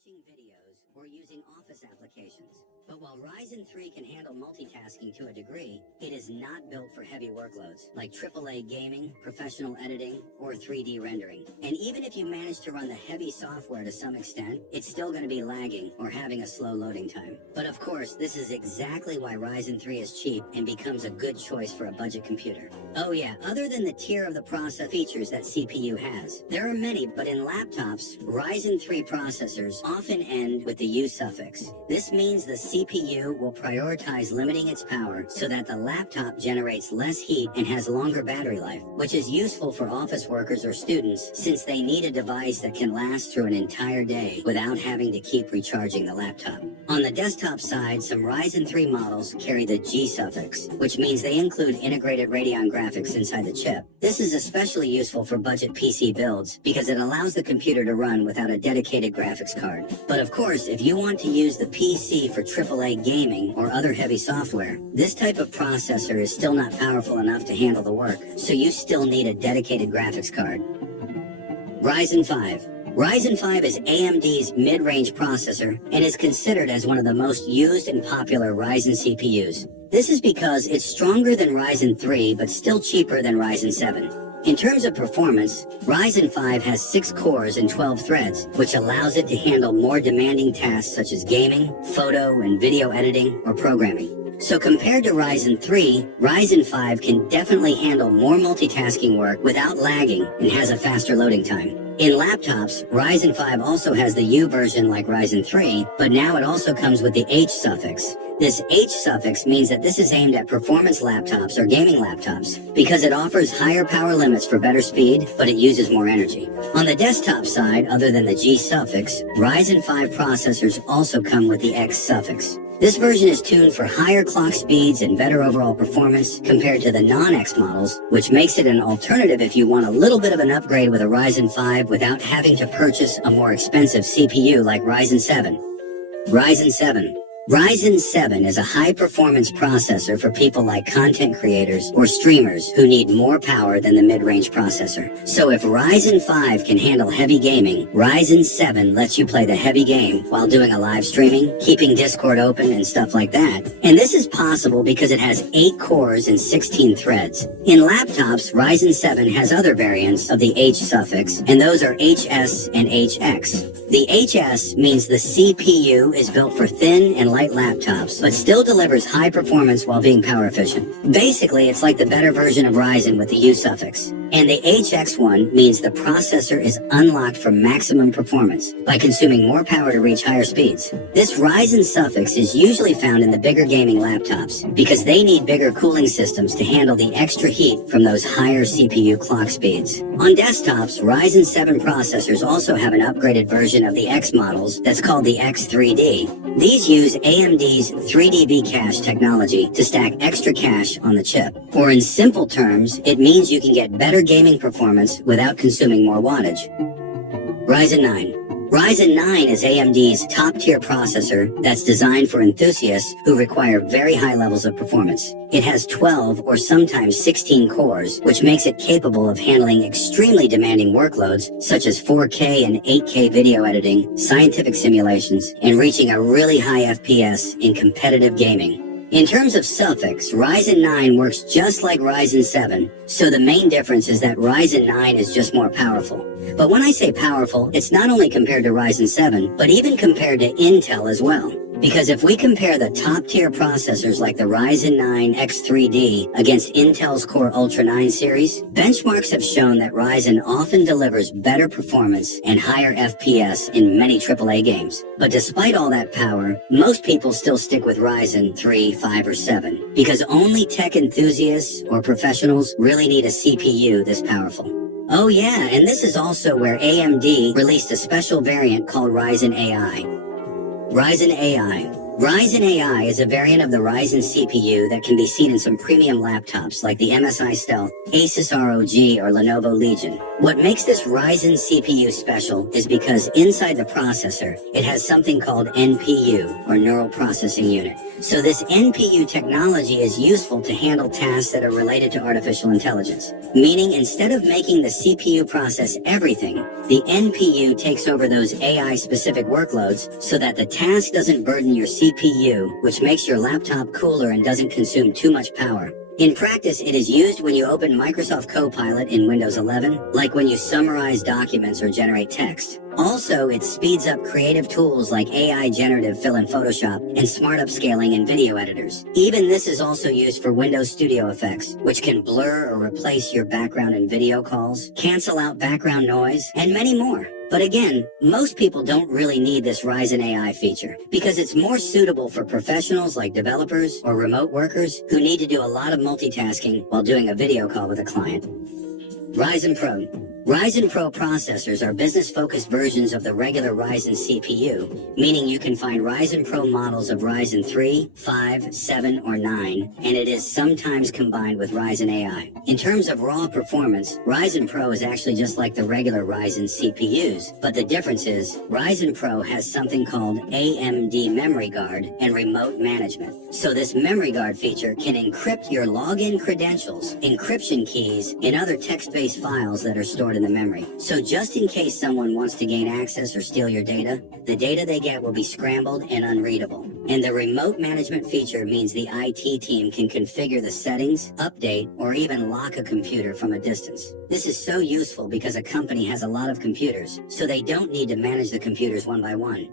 watching videos, or using office applications. But while Ryzen 3 can handle multitasking to a degree, it is not built for heavy workloads like AAA gaming, professional editing, or 3D rendering. And even if you manage to run the heavy software to some extent, it's still going to be lagging or having a slow loading time. But of course, this is exactly why Ryzen 3 is cheap and becomes a good choice for a budget computer. Oh yeah, other than the tier of the processor features that CPU has, there are many, but in laptops, Ryzen 3 processors often end with the U suffix. This means the CPU will prioritize limiting its power so that the laptop generates less heat and has longer battery life, which is useful for office workers or students since they need a device that can last through an entire day without having to keep recharging the laptop. On the desktop side, some Ryzen 3 models carry the G suffix, which means they include integrated Radeon graphics inside the chip. This is especially useful for budget PC builds because it allows the computer to run without a dedicated graphics card. But of course, if you want to use the PC for AAA gaming or other heavy software, this type of processor is still not powerful enough to handle the work, so you still need a dedicated graphics card. Ryzen 5. Ryzen 5 is AMD's mid-range processor and is considered as one of the most used and popular Ryzen CPUs. This is because it's stronger than Ryzen 3 but still cheaper than Ryzen 7. In terms of performance, Ryzen 5 has 6 cores and 12 threads, which allows it to handle more demanding tasks such as gaming, photo and video editing, or programming. So compared to Ryzen 3, Ryzen 5 can definitely handle more multitasking work without lagging and has a faster loading time. In laptops, Ryzen 5 also has the U version like Ryzen 3, but now it also comes with the H suffix. This H suffix means that this is aimed at performance laptops or gaming laptops because it offers higher power limits for better speed, but it uses more energy. On the desktop side, other than the G suffix, Ryzen 5 processors also come with the X suffix. This version is tuned for higher clock speeds and better overall performance compared to the non-X models, which makes it an alternative if you want a little bit of an upgrade with a Ryzen 5 without having to purchase a more expensive CPU like Ryzen 7. Ryzen 7. Ryzen 7 is a high-performance processor for people like content creators or streamers who need more power than the mid-range processor. So if Ryzen 5 can handle heavy gaming, Ryzen 7 lets you play the heavy game while doing a live streaming, keeping Discord open and stuff like that. And this is possible because it has 8 cores and 16 threads. In laptops, Ryzen 7 has other variants of the H suffix, and those are HS and HX. The HS means the CPU is built for thin and light laptops, but still delivers high performance while being power efficient. Basically, it's like the better version of Ryzen with the U suffix. And the HX one means the processor is unlocked for maximum performance by consuming more power to reach higher speeds. This Ryzen suffix is usually found in the bigger gaming laptops because they need bigger cooling systems to handle the extra heat from those higher CPU clock speeds. On desktops, Ryzen 7 processors also have an upgraded version of the X models that's called the X3D. These use AMD's 3D V-Cache technology to stack extra cache on the chip. Or in simple terms, it means you can get better gaming performance without consuming more wattage. Ryzen 9. Ryzen 9 is AMD's top-tier processor that's designed for enthusiasts who require very high levels of performance. It has 12 or sometimes 16 cores, which makes it capable of handling extremely demanding workloads such as 4K and 8K video editing, scientific simulations, and reaching a really high FPS in competitive gaming. In terms of suffix, Ryzen 9 works just like Ryzen 7, so the main difference is that Ryzen 9 is just more powerful. But when I say powerful, it's not only compared to Ryzen 7, but even compared to Intel as well. Because if we compare the top-tier processors like the Ryzen 9 X3D against Intel's Core Ultra 9 series, benchmarks have shown that Ryzen often delivers better performance and higher FPS in many AAA games. But despite all that power, most people still stick with Ryzen 3, 5, or 7, because only tech enthusiasts or professionals really need a CPU this powerful. Oh yeah, and this is also where AMD released a special variant called Ryzen AI. Ryzen AI. Ryzen AI is a variant of the Ryzen CPU that can be seen in some premium laptops like the MSI Stealth, Asus ROG, or Lenovo Legion. What makes this Ryzen CPU special is because inside the processor, it has something called NPU, or Neural Processing Unit. So this NPU technology is useful to handle tasks that are related to artificial intelligence. Meaning instead of making the CPU process everything, the NPU takes over those AI-specific workloads so that the task doesn't burden your CPU, which makes your laptop cooler and doesn't consume too much power. In practice, it is used when you open Microsoft Copilot in Windows 11, like when you summarize documents or generate text. Also, it speeds up creative tools like AI generative fill in Photoshop and smart upscaling in video editors. Even this is also used for Windows Studio Effects, which can blur or replace your background in video calls, cancel out background noise, and many more. But again, most people don't really need this Ryzen AI feature because it's more suitable for professionals like developers or remote workers who need to do a lot of multitasking while doing a video call with a client. Ryzen Pro. Ryzen Pro processors are business-focused versions of the regular Ryzen CPU, meaning you can find Ryzen Pro models of Ryzen 3, 5, 7, or 9, and it is sometimes combined with Ryzen AI. In terms of raw performance, Ryzen Pro is actually just like the regular Ryzen CPUs, but the difference is Ryzen Pro has something called AMD Memory Guard and remote management. So this Memory Guard feature can encrypt your login credentials, encryption keys, and other text-based files that are stored in the memory. So just in case someone wants to gain access or steal your data, the data they get will be scrambled and unreadable. And the remote management feature means the IT team can configure the settings, update, or even lock a computer from a distance. This is so useful because a company has a lot of computers, so they don't need to manage the computers one by one.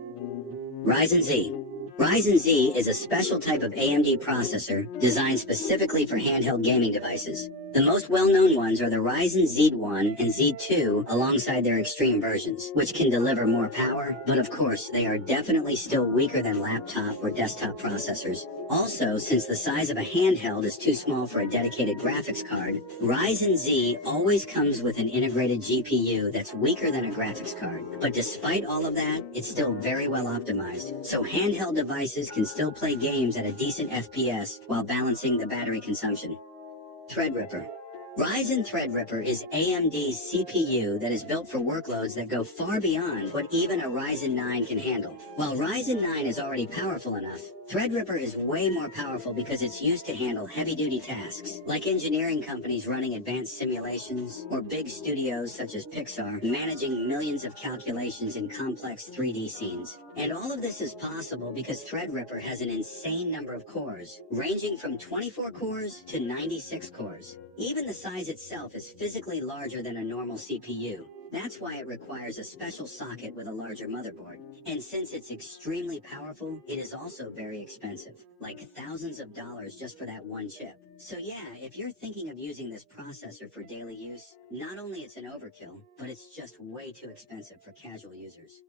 Ryzen Z. Ryzen Z is a special type of AMD processor designed specifically for handheld gaming devices. The most well-known ones are the Ryzen Z1 and Z2 alongside their extreme versions, which can deliver more power, but of course, they are definitely still weaker than laptop or desktop processors. Also, since the size of a handheld is too small for a dedicated graphics card, Ryzen Z always comes with an integrated GPU that's weaker than a graphics card. But despite all of that, it's still very well optimized, so handheld devices can still play games at a decent FPS while balancing the battery consumption. Threadripper. Ryzen Threadripper is AMD's CPU that is built for workloads that go far beyond what even a Ryzen 9 can handle. While Ryzen 9 is already powerful enough, Threadripper is way more powerful because it's used to handle heavy-duty tasks, like engineering companies running advanced simulations, or big studios such as Pixar managing millions of calculations in complex 3D scenes. And all of this is possible because Threadripper has an insane number of cores, ranging from 24 cores to 96 cores. Even the size itself is physically larger than a normal CPU. That's why it requires a special socket with a larger motherboard. And since it's extremely powerful, it is also very expensive, like thousands of dollars just for that one chip. So yeah, if you're thinking of using this processor for daily use, not only it's an overkill, but it's just way too expensive for casual users.